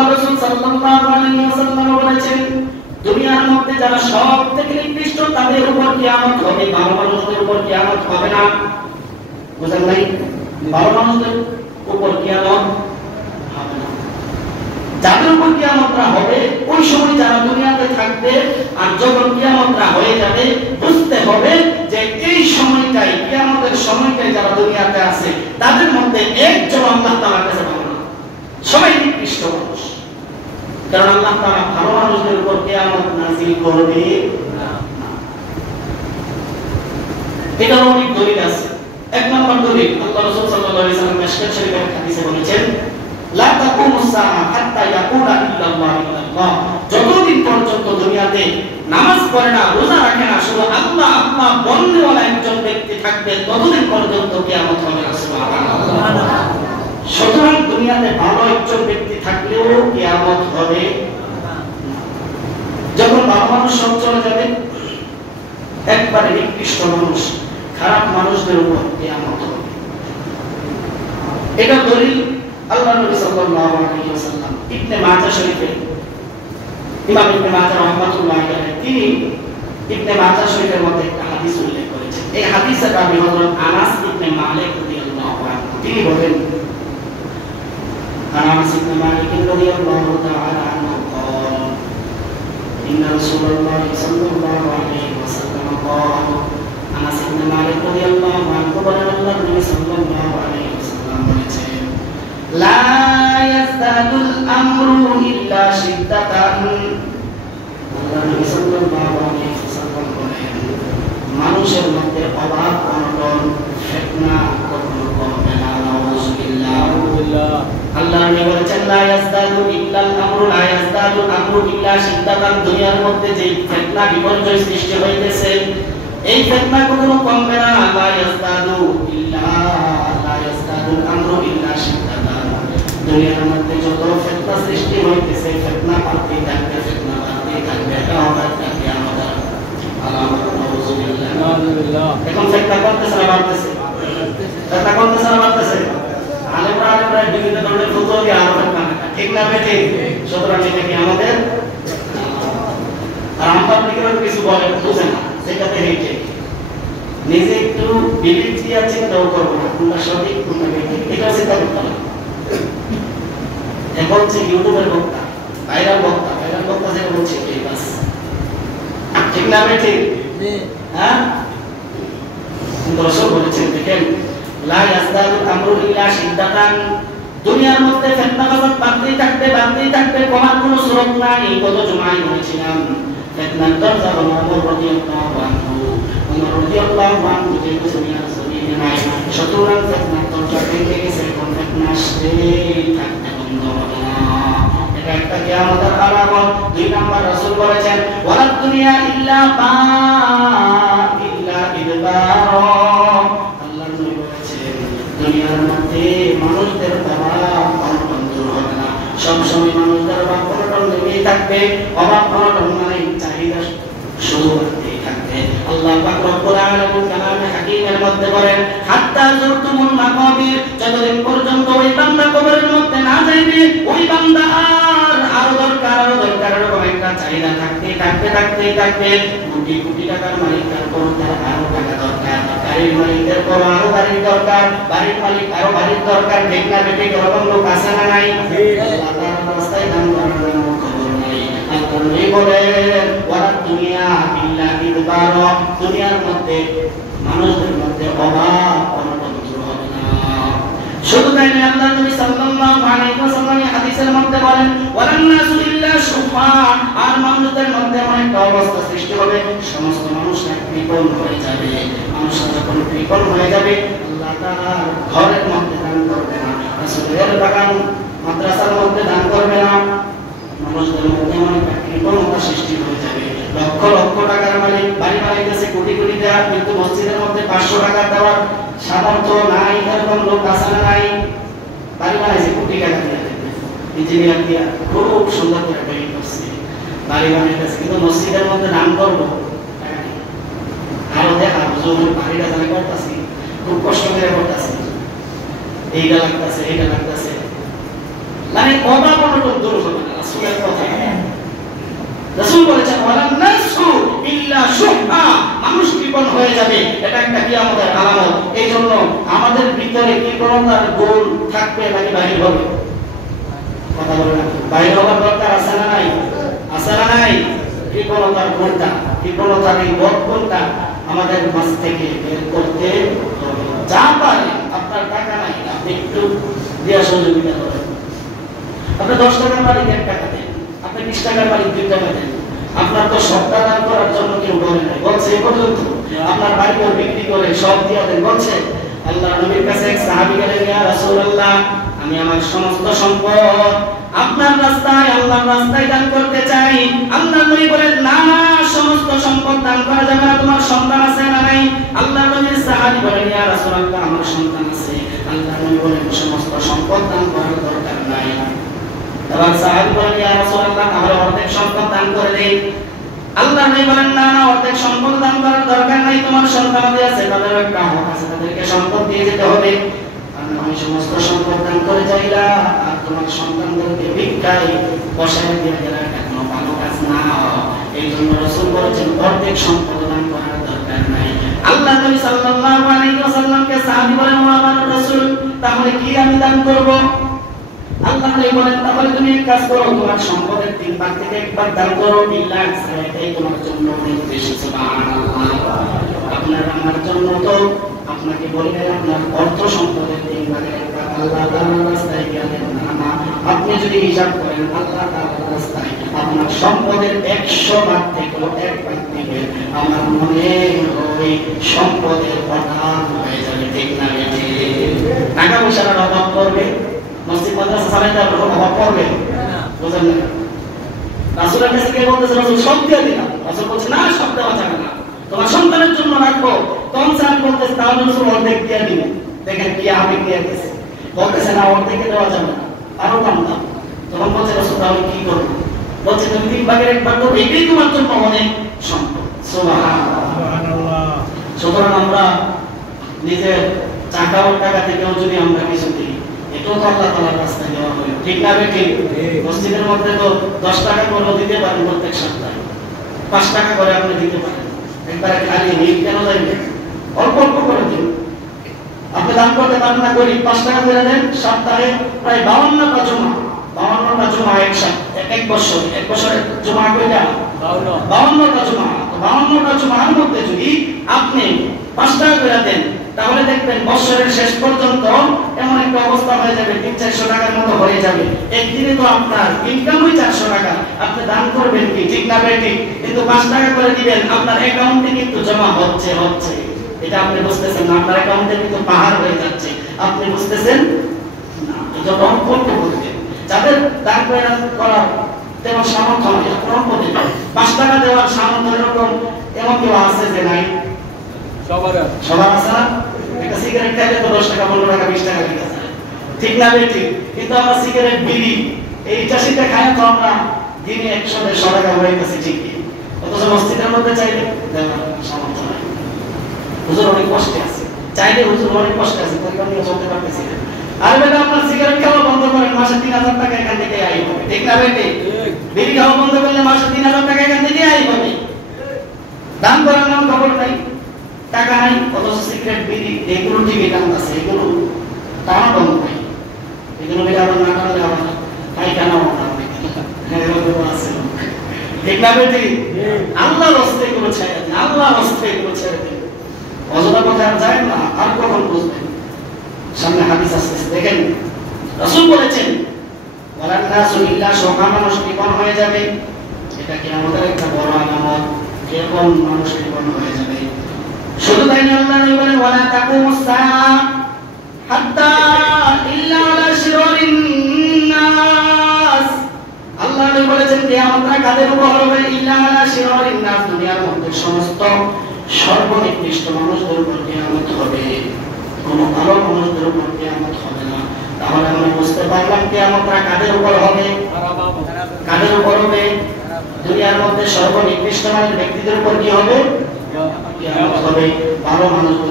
আল্লাহ রাসূল সাল্লাল্লাহু আলাইহি ওয়াসাল্লাম বলেছেন, দুনিয়ার মধ্যে যারা সবথেকে নিকৃষ্ট তাদের উপর কিয়ামত হবে, ভালো মানুষদের উপর কিয়ামত হবে না। বুঝলেন ভাই? ভালো মানুষদের উপর কিয়ামত হবে না। যাদের উপর কিয়ামতটা হবে ওই সময় যারা দুনিয়াতে থাকবে, আর যখন কিয়ামতটা হয়ে যাবে বুঝতে হবে যে এই সময়টাই, কিয়ামতের সময়টাই যারা দুনিয়াতে আছে তাদের মধ্যে একজন আল্লাহ তাআলার কাছে ভালো না, সবাই নিকৃষ্ট মানুষ। কারণ আল্লাহ তাআলা ভালো মানুষদের উপর কিয়ামত নাযিল করবে না। এটা অনেক দলিল আছে। এক নম্বর দলিল, আল্লাহ রাসূল সাল্লাল্লাহু আলাইহি ওয়াসাল্লাম মিশকাত শরীফের হাদিসে বলেছেন, লা তাকুমুস সাআ হাত্তা ইয়াকুলা ইল্লাল্লাহ ইল্লাল্লাহ। যতদিন পর্যন্ত দুনিয়াতে নামাজ পড়ে না, রোজা রাখে না, শুধু আল্লাহ আল্লাহ বন্দেওয়ালা একজন ব্যক্তি থাকবে, ততদিন পর্যন্ত কিয়ামত হবে না। সুবহানাল্লাহ। সুতরাং দুনিয়াতে ভালো একজন ব্যক্তি থাকলেও কিয়ামত হবে না। যখন ভালো মানুষ সব চলে যাবে, একবারে নিকৃষ্ট মানুষ, খারাপ মানুষদের উপর কিয়ামত হবে। এটা দলিল আল্লাহ নবী সাল্লাল্লাহু আলাইহি ওয়াসাল্লাম ইবনে মাজাহ শরীফে, ইমাম ইবনে মাজাহ রাহমাতুল্লাহি আলাইহি তিনি ইবনে মাজাহ শরীফের মধ্যে একটা হাদিস উল্লেখ করেছেন। এই হাদিসের রাবী হযরত আনাস ইবনে মালিক রাদিয়াল্লাহু আনহু। তিনি বলেন, আনাস ইবনে মালিক রাদিয়াল্লাহু তাআলা আনহু قال إن رسول الله صلى الله عليه وسلم قال আনাস ইবনে মালিক রাদিয়াল্লাহু আনহু বলেন, আল্লাহর নবী সাল্লাল্লাহু আলাইহি ওয়াসাল্লাম বলেছেন, লা ইয়াজদাদুল আমরু ইল্লা শিদ্দাতান। আল্লাহর নবী সাল্লাল্লাহু আলাইহি ওয়াসাল্লাম বলেন, মানুষের মধ্যে অভাব অনটন ফিতনা কখনো কমবে না। নাউযুবিল্লাহ। আল্লাহর নবী বলেছেন, লা ইয়াজদাদু ইল্লাল আমরু, লা ইয়াজদাদুল আমরু ইল্লা শিদ্দাতান। দুনিয়ার মধ্যে যে ফিতনা বিপর্যয় সৃষ্টি হইতেছে, এই ফিতনা কখনো কমবে না। লা ইয়াজদাদু ইয়াজদাদুল আমরু ইল্লা শিদ্দাতান। দুনিয়ার মধ্যে যত ফিতনা সৃষ্টি হইতেছে, ফিতনা বাড়তেই থাকবে, ফিতনা বাড়তেই থাকবে। এটা হবে কিয়ামতের আলামত। নাউযুবিল্লাহ। এখন ফিতনা কমতেছে না বাড়তেছে? ফিতনা কমতেছে না বাড়তেছে? আলেমরা বিভিন্ন ধরনের ফতোয়া দিয়ে আরো ফিতনা, ঠিক না বেঠে? সুতরাং এটা কিয়ামতের। আর আমরা আপনাদের কিছু বলে বুঝেন না, সেটাতে হেঁটে নিজে একটু বিবেক দিয়ে চিন্তাও করবো না, কোনটা সঠিক কোনটা বেঠিক, এটা চিন্তা করতে হবে। এখন হচ্ছে ইউটিউবের বক্তা, ভাইরাল বক্তা যেটা বলছে এই বাস, ঠিক না বেঠিক? হ্যাঁ, দর্শক বলেছেন, দেখেন, লা ইয়াজদাদুল আমরু ইল্লা শিদ্দাতান। দুনিয়ার মধ্যে ফিতনা ফাসাদ বাড়তেই থাকবে, কমার কোনো সুযোগ নাই। গত জুমায় বলেছিলাম ফিতনার দরজা হলো ওমর রাদিয়াল্লাহু আনহু। ওমর রাদিয়াল্লাহু আনহু যে দুনিয়ার জমিনে নাই, সুতরাং ফিতনার দরজা ভেঙে গেছে, এখন ফিতনা আসতেই থাকবে, বন্ধ হবে না। এটা একটা কিয়ামতের আলামত। দুই নাম্বার রাসূল বলেছেন, ওয়ালাদ দুনিয়া ইল্লা ইদবার। আল্লাহর নবী বলেছেন, দুনিয়ার মধ্যে মানুষদের অভাব অনটন দূর হবে না। সবসময় মানুষদের অভাব অনটন লেগেই থাকবে। অভাব অনটন মানে চাহিদা শুধু বাড়তেই থাকবে। আল্লাহ পাক রব্বুল আলামিন কালামে হাকিমের মধ্যে বলেন, হাত্তা যুরতুমুল মাকাবির। যতদিন পর্যন্ত ওই বান্দা কবরের মধ্যে না যাইবে, ওই বান্দা আরো দরকার এরকম একটা চাহিদা থাকতেই থাকবে। কোটি টাকার মালিক, তারপর তার আরো টাকা দরকার, গাড়ির মালিকের পর আরো গাড়ির দরকার, বাড়ির মালিক আরো বাড়ির দরকার। ঠিক না বেটে? এরকম লোক আছে না নাই? আল্লাহ তাআলার রাস্তায় দান করার জন্য খবর নেই। আল্লাহ নবী বলেন, ওয়ালাদ দুনিয়া ইল্লা ইদবার। দুনিয়ার মধ্যে মানুষদের মধ্যে অভাব অনটন দূর হবে না। শুধু তাই নয়, আল্লাহ নবী সাল্লাল্লাহু আলাইহি ওয়াসাল্লাম হাদিসের মধ্যে বলেন, ওয়ালান নাসু ইল্লা শুফা। আর মানুষদের মধ্যে এমন একটা অবস্থা সৃষ্টি হবে, সমস্ত মানুষরা কৃপণ হয়ে যাবে। মানুষরা যখন কৃপণ হয়ে যাবে, আল্লাহ তাআলা ঘরের মধ্যে দান করবে না, রাসূলের বাগান মাদ্রাসার মধ্যে দান করবে না। মানুষদের মধ্যে এমন একটা কৃপণতা সৃষ্টি হয়ে যাবে। লক্ষ লক্ষ টাকার মালিক, বাড়ি মালিক আছে কোটি কোটি টাকা, কিন্তু মসজিদের মধ্যে 500 টাকা দেওয়ার সামর্থ্য নাই। এরকম লোক আছে না নাই? বাড়ি বানাইছে কোটি টাকা দিয়ে, ইঞ্জিনিয়ার দিয়ে খুব সুন্দর করে তৈরি করছে, বাড়ি বানাইতেছে, কিন্তু মসজিদের মধ্যে দান করবো আরো দেখা জমি বাড়িটা জানা করতেছি, খুব কষ্ট করে করতেছি, এইটা লাগতেছে মানে অভাব অনটন দূর হবে। রাসূল বলেছেন ওয়ালান নাসু ইল্লা শুহা, মানুষ কৃপণ হয়ে যাবে, এটা একটা কিয়ামতের আলামত। এইজন্য আমাদের ভিতরে কৃপণতার গুণ থাকবে নাকি বাহির হবে? কথা বলে না, বাহির হওয়ার দরকার আছে না নাই? আছে না নাই? কৃপণতার গুণটা, কৃপণতার এই গুণটা আমাদের মাঝ থেকে বের করতে হবে। যা পারে, আপনার টাকা নাই, আপনি একটু দেওয়া সহযোগিতা করেন। আপনি 10 টাকার মালিক 1 টাকা দেন, আপনি 20 টাকার মালিক 2 টাকা দেন। আপনার তো সবটা দান করার জন্য কেউ বলে নাই, বলছে এ পর্যন্ত আপনার বাড়ি ঘর বিক্রি করে সব দিয়ে দেন, বলছে। আল্লাহ নবীর কাছে এক সাহাবী গেলেন, ইয়া রাসূলুল্লাহ, আমি আমার সমস্ত সম্পদ আপনার রাস্তায়, আল্লাহর রাস্তায় দান করতে চাই। আল্লাহ নবী বলেন, না না, সমস্ত সম্পদ দান করা যাবে না, তোমার সন্তান আছে না নাই? আল্লাহ নবীর সাহাবী বলেন, ইয়া রাসূলুল্লাহ, আমার সন্তান আছে। আল্লাহ নবী বলেন, সমস্ত সম্পদ দান করার দরকার নাই। আবার সাহাবী বলেন, ইয়া রাসূলুল্লাহ, আমার অর্ধেক সম্পদ দান করে দেন। আল্লাহ নবী বলেন, না না, অর্ধেক সম্পদ দান করার দরকার নাই, তোমার সন্তান আছে, তাদের একটা হক আছে, তাদেরকে সম্পদ দিয়ে যেতে হবে। আমি সমস্ত সম্পদ দান করে যাইলা, আর তোমার সন্তানদেরকে ভিক্ষায় বসায় দিয়ে গেলে এটা কোনো ভালো কাজ না। এই জন্য রাসূল বলেছেন অর্ধেক সম্পদ দান করার দরকার নাই। আল্লাহ নবী সাল্লাল্লাহু আলাইহি ওয়াসাল্লামকে সাহাবী বলেন, ও আমার রাসূল, তাহলে কি আমি দান করব? আল্লাহ নবী বলেন, তাহলে তুমি এক কাজ করো, তোমার সম্পদের 3 ভাগ থেকে 1 ভাগ দান করো, বিল্লাহ এটাই তোমার জন্য অনেক বেশি। সুবহানাল্লাহ। আপনার আমার জন্য তো আপনাকে বলি না, আপনার অর্থ সম্পদের 3 ভাগের 1 ভাগ আল্লাহ তাআলার রাস্তায় দিয়ে দেন না। আপনি যদি হিসাব করেন আল্লাহ তাআলার রাস্তায় আপনার সম্পদের 100 ভাগ থেকে 1 ভাগ দিবে, আমার মনে হয় সম্পদের অভাব হয়ে যাবে। ঠিক না? টাকা পয়সার অভাব করবে, মসজিদ মাদ্রাসা চালাইতে অভাব করবে, বুঝলেন না? রাসূলের কাছে কে বলতেছে, রাসূল সব দিয়ে দিলাম। রাসূল বলছে, না, সব দেওয়া যাবে না, তোমার সন্তানের জন্য রাখবো। তখন স্যার বলতেছে, তাহলে রাসূল অর্ধেক দিয়ে দিবেন। দেখেন কি আবেগ দিয়ে গেছে, বলতেছে না, অর্ধেকে দেওয়া যাবে না, আরো দাম দাও। তখন বলছে রাসূল, তাহলে কি করবো? বলছে, তুমি 3 ভাগের 1 ভাগ করবে, এটাই তোমার জন্য অনেক সম্পদ। সুবহানাল্লাহ। সুতরাং আমরা নিজের চাকাওয়ার টাকা থেকেও যদি আমরা কিছু দিই, এটাও তো আল্লাহ তাআলার রাস্তায় দেওয়া হবে। ঠিক না? ঠিক। মসজিদের মধ্যে তো 10 টাকা করে দিতে পারেন প্রত্যেক সপ্তাহে, 5 টাকা করে আপনি দিতে পারেন। একবারে খালি নিয়ে কেন যাইবে? অল্প অল্প করে দিন। আপনি দান করতে পারেন না, গরিব 5 টাকা করে দেন, সপ্তাহে প্রায় 52টা জমা, 52টা জমা এক বছর, এক বছরে জমা কয়টা? 52টা জমা। 52টা জমার মধ্যে যদি আপনি 5 টাকা করে দেন, তাহলে দেখবেন বছরের শেষ পর্যন্ত এমন একটা অবস্থা হয়ে যাবে, 300-400 টাকার মতো হয়ে যাবে। একদিনে তো আপনার ইনকামই 400 টাকা, আপনি দান করবেন কি? ঠিক না বেঠিক? কিন্তু 5 টাকা করে দিবেন, আপনার অ্যাকাউন্টে কিন্তু জমা হচ্ছে। এটা আপনি বুঝতেছেন না? আপনার অ্যাকাউন্টে কিন্তু পাহাড় হয়ে যাচ্ছে, আপনি বুঝতেছেন না? এটা অল্প অল্প করবেন। যাদের দান করার তেমন সামর্থ্য নেই, অল্প দেবেন। 5 টাকা দেওয়ার সামর্থ্য এরকম এমন কেউ আছে যে নাই? সবার আছে না? একটা সিগারেট খাইলে তো 10 টাকা 15 টাকা 20 টাকা দিয়ে আছে। ঠিক না বেঠিক? কিন্তু আমরা সিগারেট, বিড়ি এইটা সেটা খাই তো আমরা দিনে 100-150 টাকা হয়ে গেছে ঠিকই, অথচ মসজিদের মধ্যে চাইলে সামর্থ্য নাই। হুজুর অনেক কষ্টে আছে, চাইলে হুজুর অনেক কষ্টে আছে, পরিবার নিয়ে চলতে পারতেছি না। আর বেটা আপনার সিগারেট খাওয়া বন্ধ করেন, মাসে 3000 টাকা এখান থেকে আয় হবে। ঠিক না বেঠিক? বিড়ি খাওয়া বন্ধ করলে মাসে 3000 টাকা এখান থেকে আয় হবে। দান করার নাম খবর নাই, টাকা নাই, অথচ সিগারেট, বিড়ি এগুলো ঠিকই দাম আছে, এগুলো টানা বন্ধ নাই। এগুলো বেটা আবার না টানলে হবে না, পায়খানা হবে না। ঠিক না বেঠিক? আল্লাহর রাস্তায় এগুলো ছেড়ে দিন, আল্লাহর রাস্তায় এগুলো ছেড়ে দিন। অযথা কথা আর যায় না, আর কখন বুঝবেন? সামনে হাদিস আসছে, দেখেন রাসূল বলেছেন, ওয়ালান নাসু ইল্লা শুহা, মানুষ কৃপণ হয়ে যাবে। এটা কি আমাদের একটা বড় আলামত? কৃপণ মানুষ কৃপণ হয়ে যাবে। শুধু তাই না, আল্লাহ নবী বলেন, ওয়ালা তাকুমুস সাআ হাত্তা ইল্লা আলা শিরারিন নাস। আল্লাহ নবী বলেছেন, কিয়ামতটা কাদের উপর হবে? ইল্লা আলা শিরারিন নাস, দুনিয়ার মধ্যে সমস্ত সর্বনিকৃষ্ট মানুষদের উপর কিয়ামত হবে, কোনো ভালো মানুষদের উপর কিয়ামত হবে না। তাহলে আমরা বুঝতে পারলাম কিয়ামতটা কাদের উপর হবে? কাদের উপর হবে? দুনিয়ার মধ্যে সর্বনিকৃষ্ট ব্যক্তিদের উপর কি হবে? কিয়ামত হবে, ভালো মানুষদের